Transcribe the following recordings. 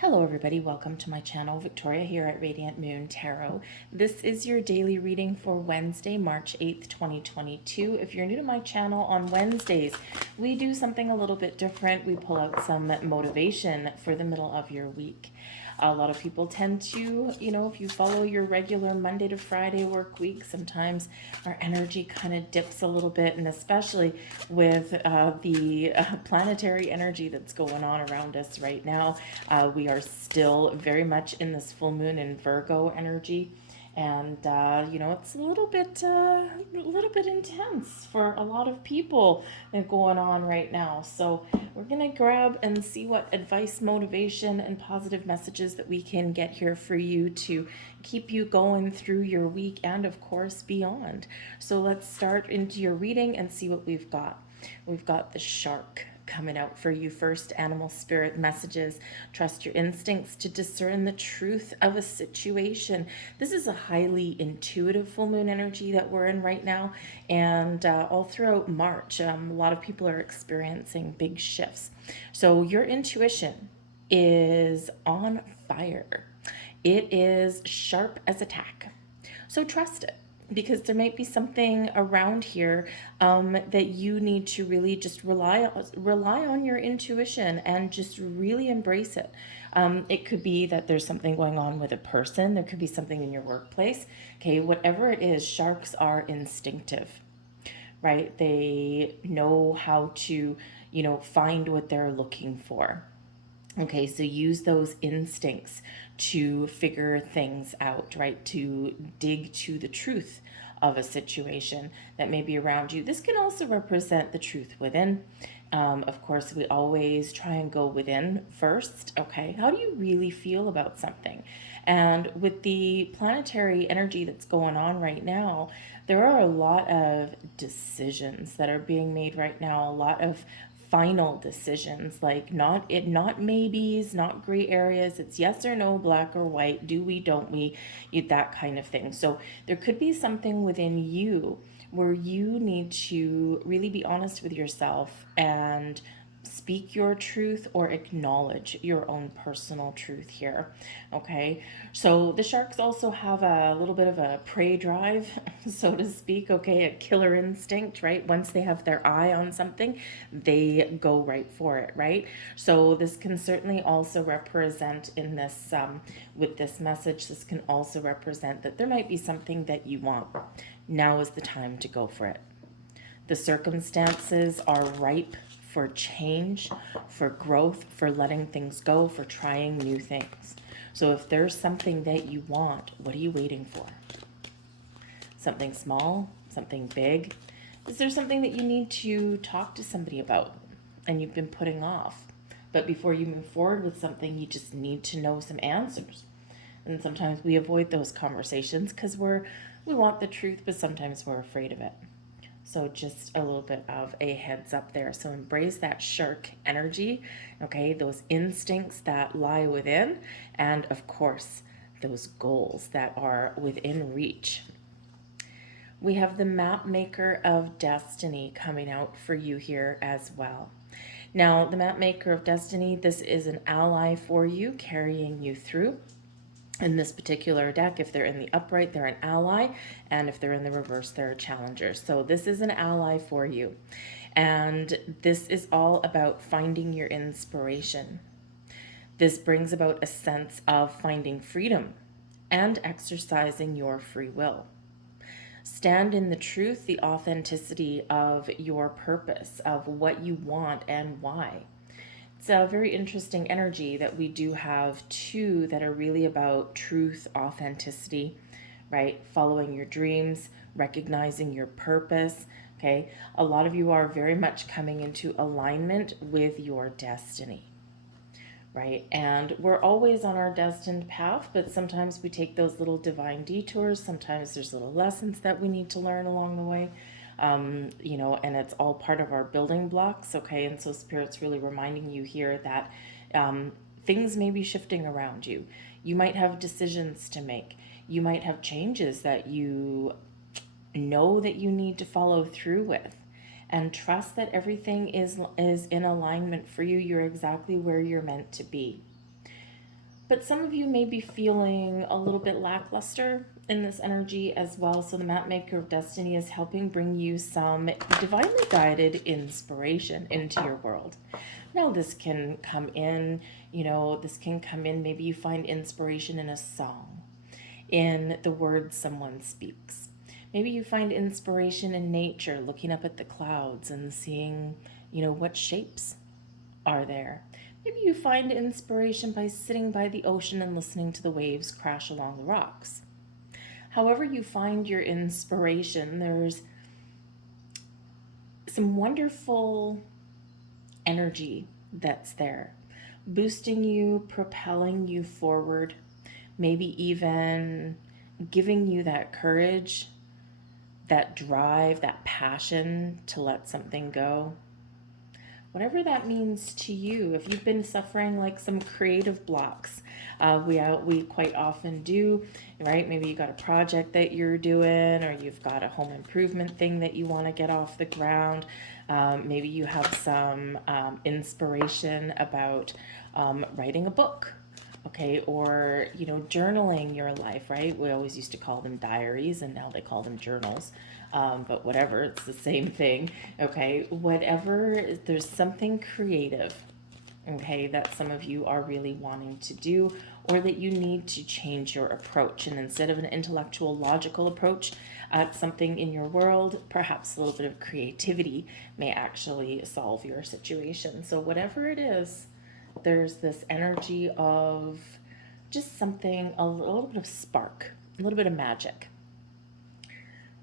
Hello everybody, welcome to my channel. Victoria here at Radiant Moon Tarot. This is your daily reading for Wednesday, March 8th, 2022. If you're new to my channel, on Wednesdays, we do something a little bit different. We pull out some motivation for the middle of your week. A lot of people tend to, if you follow your regular Monday to Friday work week, sometimes our energy kind of dips a little bit, and especially with the planetary energy that's going on around us right now. We are still very much in this full moon in Virgo energy. And it's a little bit intense for a lot of people going on right now. So we're gonna grab and see what advice, motivation, and positive messages that we can get here for you to keep you going through your week and, of course, beyond. So let's start into your reading and see what we've got. We've got the shark coming out for you first. Animal spirit messages: trust your instincts to discern the truth of a situation. This is a highly intuitive full moon energy that we're in right now, and all throughout March, a lot of people are experiencing big shifts. So your intuition is on fire. It is sharp as a tack. So trust it, because there might be something around here that you need to really just rely on your intuition and just really embrace it. It could be that there's something going on with a person. There could be something in your workplace. Okay, whatever it is, sharks are instinctive, right? They know how to, find what they're looking for. Okay, so use those instincts to figure things out, right? To dig to the truth of a situation that may be around you. This can also represent the truth within. Of course, we always try and go within first. Okay, how do you really feel about something? And with the planetary energy that's going on right now, there are a lot of decisions that are being made right now, a lot of final decisions, like not maybes, not gray areas. It's yes or no, black or white, do we, don't we, that kind of thing. So there could be something within you where you need to really be honest with yourself and speak your truth or acknowledge your own personal truth here. Okay, so the sharks also have a little bit of a prey drive, so to speak. Okay, a killer instinct, right? Once they have their eye on something, they go right for it, right? So this can certainly also represent in this with this message, this can also represent that there might be something that you want. Now is the time to go for it. The circumstances are ripe for change, for growth, for letting things go, for trying new things. So if there's something that you want, what are you waiting for? Something small, something big? Is there something that you need to talk to somebody about and you've been putting off? But before you move forward with something, you just need to know some answers. And sometimes we avoid those conversations because we want the truth, but sometimes we're afraid of it. So just a little bit of a heads up there. So embrace that shark energy, okay? Those instincts that lie within, and of course, those goals that are within reach. We have the map maker of destiny coming out for you here as well. Now, the map maker of destiny, this is an ally for you, carrying you through. In this particular deck, if they're in the upright, they're an ally, and if they're in the reverse, they're a challenger. So this is an ally for you. And this is all about finding your inspiration. This brings about a sense of finding freedom and exercising your free will. Stand in the truth, the authenticity of your purpose, of what you want and why. It's a very interesting energy that we do have two that are really about truth, authenticity, right? Following your dreams, recognizing your purpose, okay? A lot of you are very much coming into alignment with your destiny, right? And we're always on our destined path, but sometimes we take those little divine detours. Sometimes there's little lessons that we need to learn along the way. And it's all part of our building blocks, okay? And so Spirit's really reminding you here that things may be shifting around you. You might have decisions to make. You might have changes that you know that you need to follow through with. And trust that everything is in alignment for you. You're exactly where you're meant to be. But some of you may be feeling a little bit lackluster in this energy as well. So the map maker of destiny is helping bring you some divinely guided inspiration into your world. Now this can come in, maybe you find inspiration in a song, in the words someone speaks. Maybe you find inspiration in nature, looking up at the clouds and seeing, what shapes are there. Maybe you find inspiration by sitting by the ocean and listening to the waves crash along the rocks. However you find your inspiration, there's some wonderful energy that's there, boosting you, propelling you forward, maybe even giving you that courage, that drive, that passion to let something go. Whatever that means to you. If you've been suffering like some creative blocks, we quite often do, right? Maybe you got a project that you're doing, or you've got a home improvement thing that you want to get off the ground. Maybe you have some inspiration about writing a book. Okay, or journaling your life, right? We always used to call them diaries, and now they call them journals. But whatever, it's the same thing. Okay, whatever, there's something creative, okay, that some of you are really wanting to do, or that you need to change your approach. And instead of an intellectual, logical approach at something in your world, perhaps a little bit of creativity may actually solve your situation. So whatever it is, there's this energy of just something, a little bit of spark, a little bit of magic.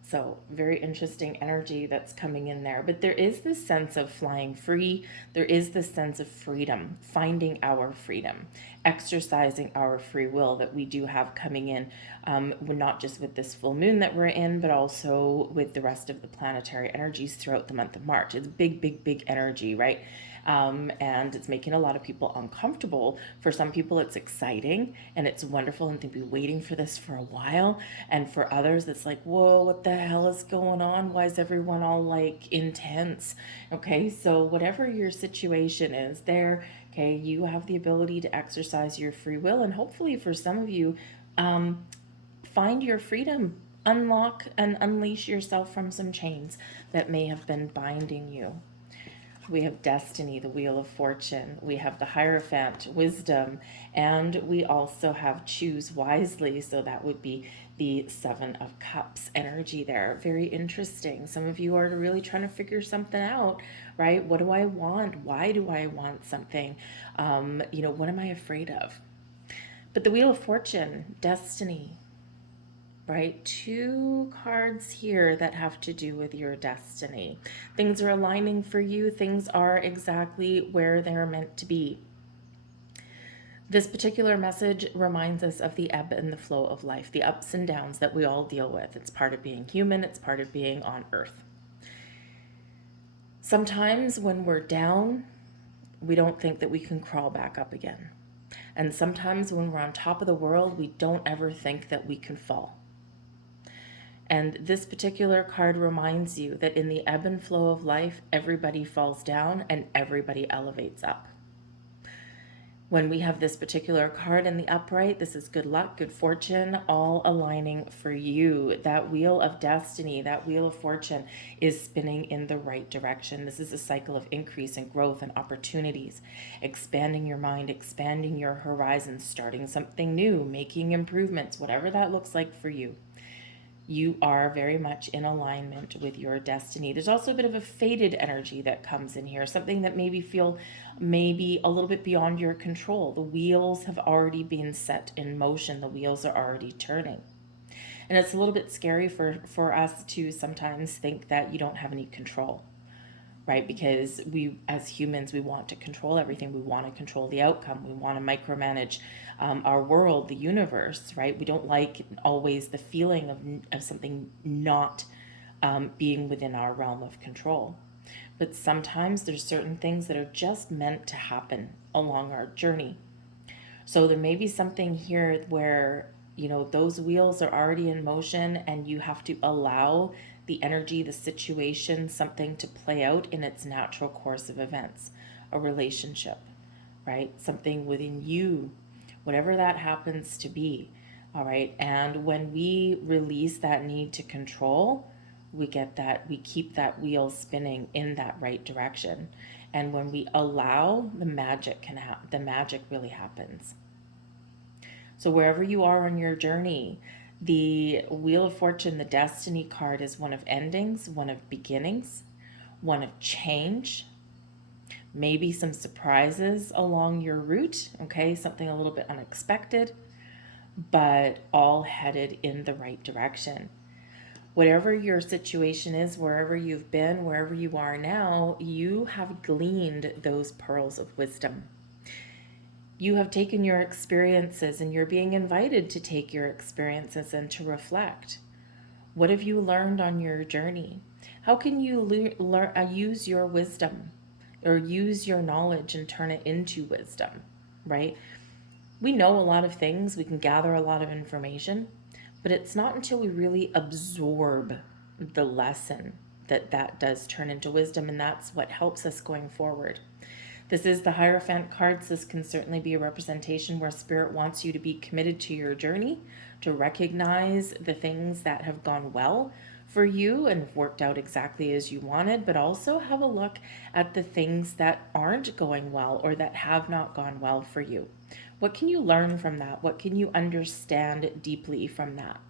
So very interesting energy that's coming in there. But there is this sense of flying free. There is this sense of freedom, finding our freedom, exercising our free will that we do have coming in, not just with this full moon that we're in, but also with the rest of the planetary energies throughout the month of March. It's big, big, big energy, right? And it's making a lot of people uncomfortable. For some people, it's exciting and it's wonderful, and they've been waiting for this for a while. And for others, it's like, whoa, what the hell is going on? Why is everyone all like intense? Okay, so whatever your situation is there, okay, you have the ability to exercise your free will. And hopefully for some of you, find your freedom, unlock and unleash yourself from some chains that may have been binding you. We have destiny, the wheel of fortune. We have the Hierophant, wisdom, and we also have choose wisely. So that would be the Seven of Cups energy there. Very interesting. Some of you are really trying to figure something out, right? What do I want? Why do I want something? What am I afraid of? But the wheel of fortune, destiny, right? Two cards here that have to do with your destiny. Things are aligning for you. Things are exactly where they're meant to be. This particular message reminds us of the ebb and the flow of life, the ups and downs that we all deal with. It's part of being human. It's part of being on Earth. Sometimes when we're down, we don't think that we can crawl back up again. And sometimes when we're on top of the world, we don't ever think that we can fall. And this particular card reminds you that in the ebb and flow of life, everybody falls down and everybody elevates up. When we have this particular card in the upright, this is good luck, good fortune, all aligning for you. That wheel of destiny, that wheel of fortune is spinning in the right direction. This is a cycle of increase and growth and opportunities, expanding your mind, expanding your horizons, starting something new, making improvements, whatever that looks like for you. You are very much in alignment with your destiny. There's also a bit of a fated energy that comes in here, something that maybe a little bit beyond your control. The wheels have already been set in motion. The wheels are already turning. And it's a little bit scary for us to sometimes think that you don't have any control, right? Because we, as humans, we want to control everything. We want to control the outcome. We want to micromanage our world, the universe, right? We don't like always the feeling of something not being within our realm of control. But sometimes there's certain things that are just meant to happen along our journey. So there may be something here where, those wheels are already in motion and you have to allow the energy, the situation, something to play out in its natural course of events, a relationship, right? Something within you whatever that happens to be. All right. And when we release that need to control, we keep that wheel spinning in that right direction. And when we allow, the magic the magic really happens. So wherever you are on your journey, the Wheel of Fortune, the Destiny card, is one of endings, one of beginnings, one of change, maybe some surprises along your route, okay? Something a little bit unexpected, but all headed in the right direction. Whatever your situation is, wherever you've been, wherever you are now, you have gleaned those pearls of wisdom. You have taken your experiences, and you're being invited to take your experiences and to reflect. What have you learned on your journey? How can you use your wisdom or use your knowledge and turn it into wisdom, right? We know a lot of things, we can gather a lot of information, but it's not until we really absorb the lesson that does turn into wisdom, and that's what helps us going forward. This is the Hierophant cards. This can certainly be a representation where Spirit wants you to be committed to your journey, to recognize the things that have gone well for you and have worked out exactly as you wanted, but also have a look at the things that aren't going well or that have not gone well for you. What can you learn from that? What can you understand deeply from that?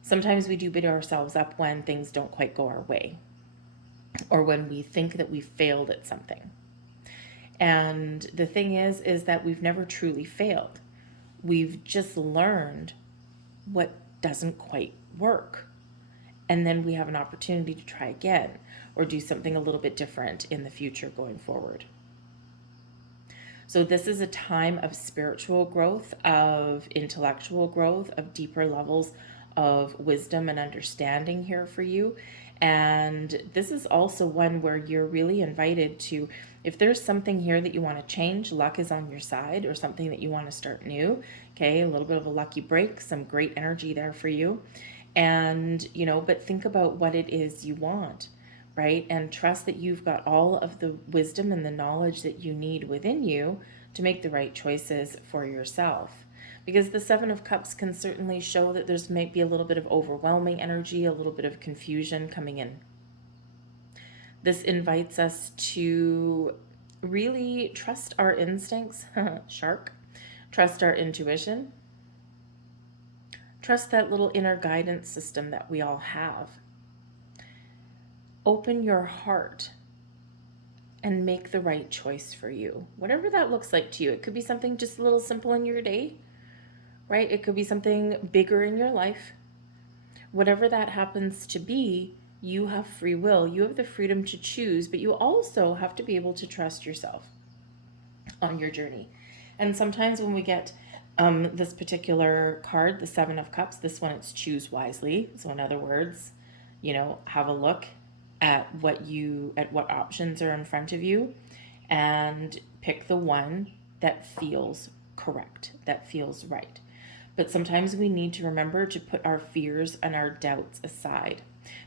Sometimes we do beat ourselves up when things don't quite go our way, or when we think that we failed at something. And the thing is that we've never truly failed. We've just learned what doesn't quite work. And then we have an opportunity to try again or do something a little bit different in the future going forward. So this is a time of spiritual growth, of intellectual growth, of deeper levels of wisdom and understanding here for you. And this is also one where you're really invited to, if there's something here that you want to change, luck is on your side, or something that you want to start new, okay, a little bit of a lucky break, some great energy there for you. And, but think about what it is you want, right? And trust that you've got all of the wisdom and the knowledge that you need within you to make the right choices for yourself. Because the Seven of Cups can certainly show that there's maybe a little bit of overwhelming energy, a little bit of confusion coming in. This invites us to really trust our instincts, shark, trust our intuition, trust that little inner guidance system that we all have. Open your heart and make the right choice for you, whatever that looks like to you. It could be something just a little simple in your day, right? It could be something bigger in your life. Whatever that happens to be, you have free will. You have the freedom to choose, but you also have to be able to trust yourself on your journey. And sometimes when we get this particular card, the Seven of Cups, this one, it's choose wisely. So in other words, have a look at what options are in front of you and pick the one that feels correct, that feels right. But sometimes we need to remember to put our fears and our doubts aside,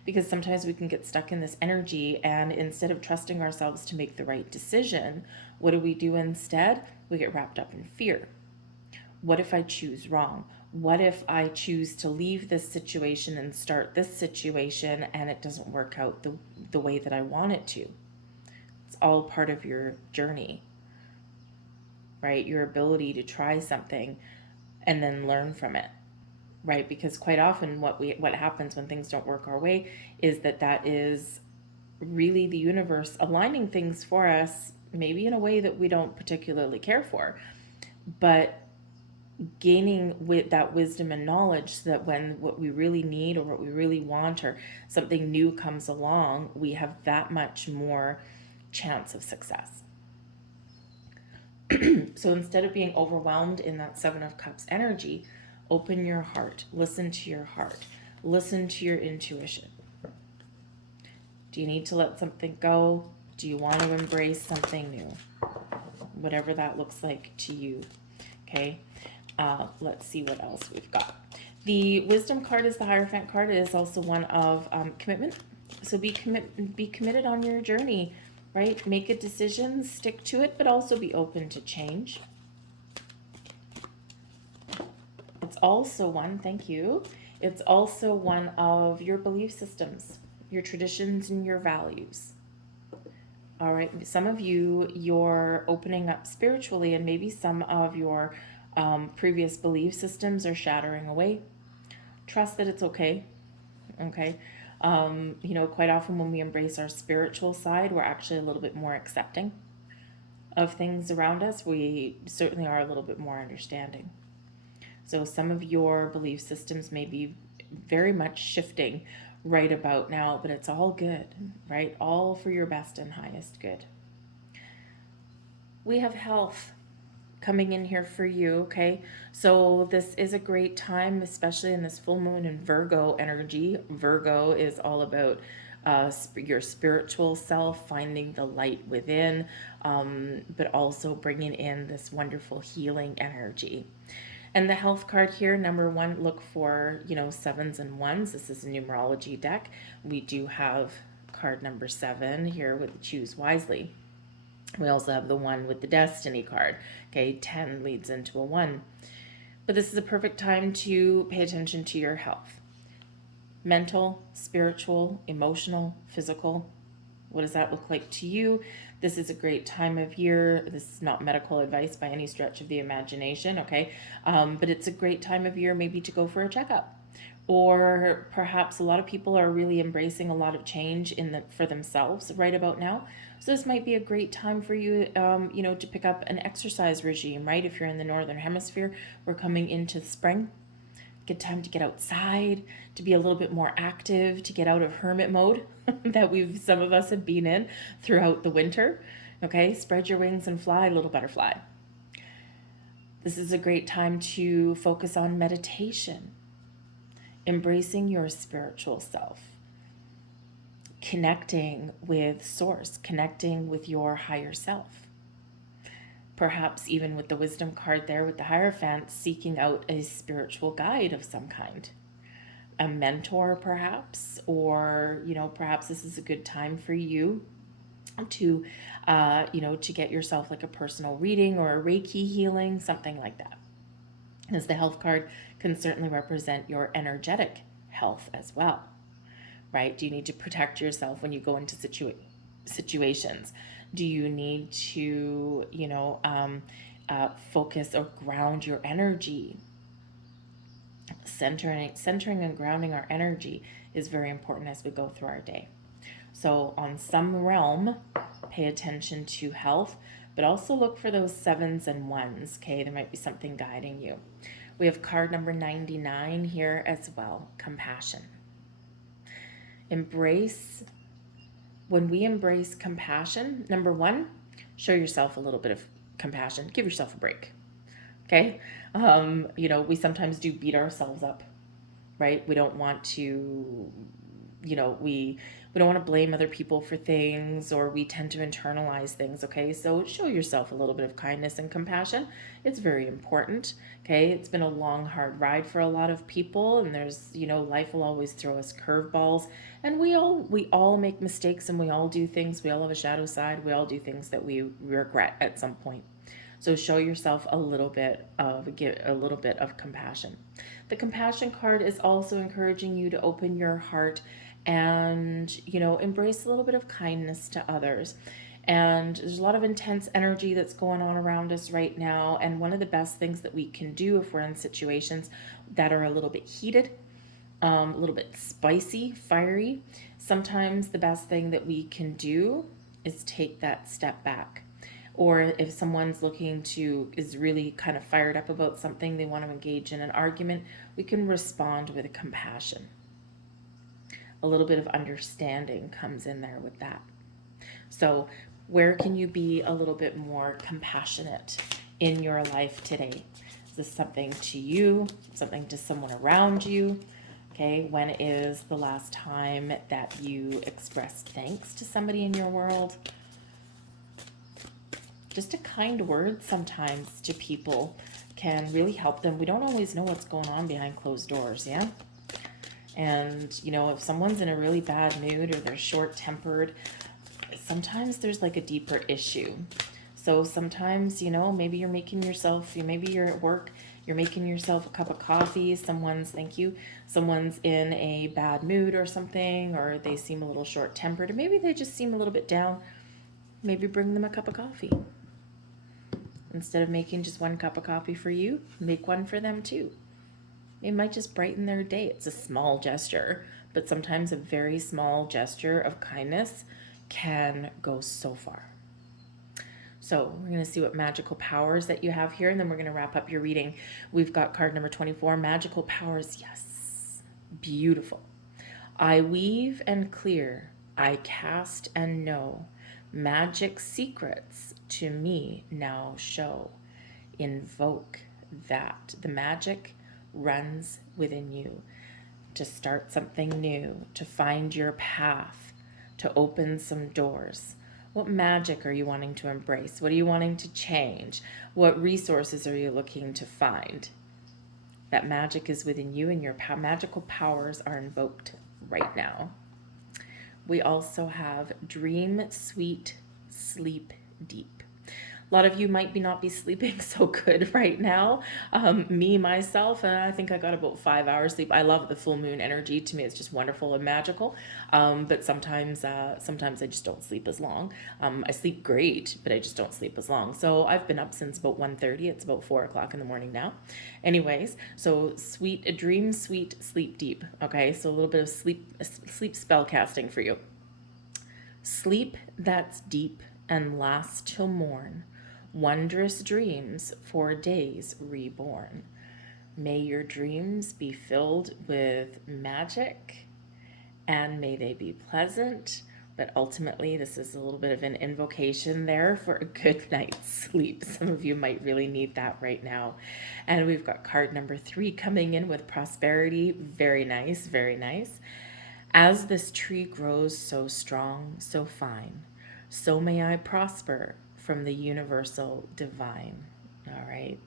because sometimes we can get stuck in this energy, and instead of trusting ourselves to make the right decision, what do we do instead? We get wrapped up in fear. What if I choose wrong? What if I choose to leave this situation and start this situation and it doesn't work out the way that I want it to? It's all part of your journey, right? Your ability to try something and then learn from it, right? Because quite often what happens when things don't work our way is that is really the universe aligning things for us, maybe in a way that we don't particularly care for, but gaining with that wisdom and knowledge so that when what we really need or what we really want or something new comes along, we have that much more chance of success. So instead of being overwhelmed in that Seven of Cups energy, open your heart, listen to your heart, listen to your intuition. Do you need to let something go? Do you want to embrace something new? Whatever that looks like to you, okay? Let's see what else we've got. The Wisdom card is the Hierophant card. It is also one of commitment. So be committed on your journey, right? Make a decision, stick to it, but also be open to change. also one, thank you, it's also one of your belief systems, your traditions, and your values. All right, some of you, you're opening up spiritually, and maybe some of your previous belief systems are shattering away. Trust that it's okay. Okay. Quite often when we embrace our spiritual side, we're actually a little bit more accepting of things around us. We certainly are a little bit more understanding. So some of your belief systems may be very much shifting right about now, but it's all good, right? All for your best and highest good. We have health coming in here for you, okay? So this is a great time, especially in this full moon in Virgo energy. Virgo is all about your spiritual self, finding the light within, but also bringing in this wonderful healing energy. And the health card here, number one, look for, sevens and ones. This is a numerology deck. We do have card number 7 here with choose wisely. We also have the 1 with the destiny card. Okay, 10 leads into a 1. But this is a perfect time to pay attention to your health. Mental, spiritual, emotional, physical. What does that look like to you? This is a great time of year. This is not medical advice by any stretch of the imagination, okay? But it's a great time of year maybe to go for a checkup. Or perhaps a lot of people are really embracing a lot of change for themselves right about now. So this might be a great time for you, to pick up an exercise regime, right? If you're in the Northern Hemisphere, we're coming into spring. Good time to get outside, to be a little bit more active, to get out of hermit mode that some of us have been in throughout the winter. Okay, spread your wings and fly, little butterfly. This is a great time to focus on meditation, embracing your spiritual self, connecting with source, connecting with your higher self. Perhaps even with the wisdom card there with the Hierophant, seeking out a spiritual guide of some kind, a mentor perhaps, or, perhaps this is a good time for you to, to get yourself like a personal reading or a Reiki healing, something like that. As the health card can certainly represent your energetic health as well, right? Do you need to protect yourself when you go into situations? Do you need to, focus or ground your energy? Centering and grounding our energy is very important as we go through our day. So on some realm, pay attention to health, but also look for those 7s and 1s, okay? There might be something guiding you. We have card number 99 here as well, compassion. When we embrace compassion, number 1, show yourself a little bit of compassion. Give yourself a break, okay? We sometimes do beat ourselves up, right? We don't want to, we don't want to blame other people for things, or we tend to internalize things, okay? So show yourself a little bit of kindness and compassion. It's very important, okay? It's been a long, hard ride for a lot of people, and there's, life will always throw us curveballs, and we all make mistakes, and we all do things. We all have a shadow side. We all do things that we regret at some point. So show yourself a little bit of compassion. The compassion card is also encouraging you to open your heart and, embrace a little bit of kindness to others. And there's a lot of intense energy that's going on around us right now. And one of the best things that we can do if we're in situations that are a little bit heated, a little bit spicy, fiery, sometimes the best thing that we can do is take that step back. Or if someone's is really kind of fired up about something, they want to engage in an argument, we can respond with compassion. A little bit of understanding comes in there with that. So where can you be a little bit more compassionate in your life today? Is this something to you, something to someone around you? Okay, when is the last time that you expressed thanks to somebody in your world? Just a kind word sometimes to people can really help them. We don't always know what's going on behind closed doors, yeah? And, if someone's in a really bad mood or they're short-tempered, sometimes there's like a deeper issue. So sometimes, maybe you're at work You're making yourself a cup of coffee. Thank you, someone's in a bad mood or something, or they seem a little short-tempered, or maybe they just seem a little bit down. Maybe bring them a cup of coffee. Instead of making just one cup of coffee for you, make one for them too. It might just brighten their day. It's a small gesture, but sometimes a very small gesture of kindness can go so far. So we're going to see what magical powers that you have here, and then we're going to wrap up your reading. We've got card number 24, magical powers. Yes, beautiful. I weave and clear, I cast and know, magic secrets to me now show. Invoke that the magic runs within you to start something new, to find your path, to open some doors. What magic are you wanting to embrace? What are you wanting to change? What resources are you looking to find? That magic is within you, and your magical powers are invoked right now. We also have dream sweet, sleep deep. A lot of you might not be sleeping so good right now. Me, myself, and I think I got about 5 hours sleep. I love the full moon energy. To me, it's just wonderful and magical. But sometimes I just don't sleep as long. I sleep great, but I just don't sleep as long. So I've been up since about 1:30. It's about 4 o'clock in the morning now. Anyways, so a dream sweet, sleep deep. Okay, so a little bit of sleep spell casting for you. Sleep that's deep and lasts till morn. Wondrous dreams for days reborn. May your dreams be filled with magic, and may they be pleasant. But ultimately, this is a little bit of an invocation there for a good night's sleep. Some of you might really need that right now. And we've got card number 3 coming in with prosperity. Very nice, very nice. As this tree grows so strong, so fine, so may I prosper from the universal divine. All right.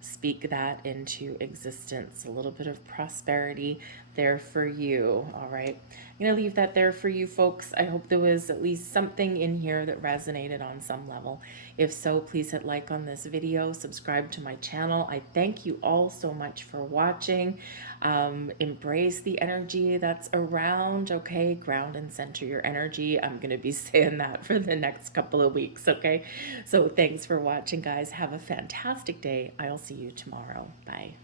Speak that into existence. A little bit of prosperity there for you. All right. I'm going to leave that there for you folks. I hope there was at least something in here that resonated on some level. If so, please hit like on this video, subscribe to my channel. I thank you all so much for watching. Embrace the energy that's around, okay? Ground and center your energy. I'm going to be saying that for the next couple of weeks, okay? So thanks for watching, guys. Have a fantastic day. I'll see you tomorrow. Bye.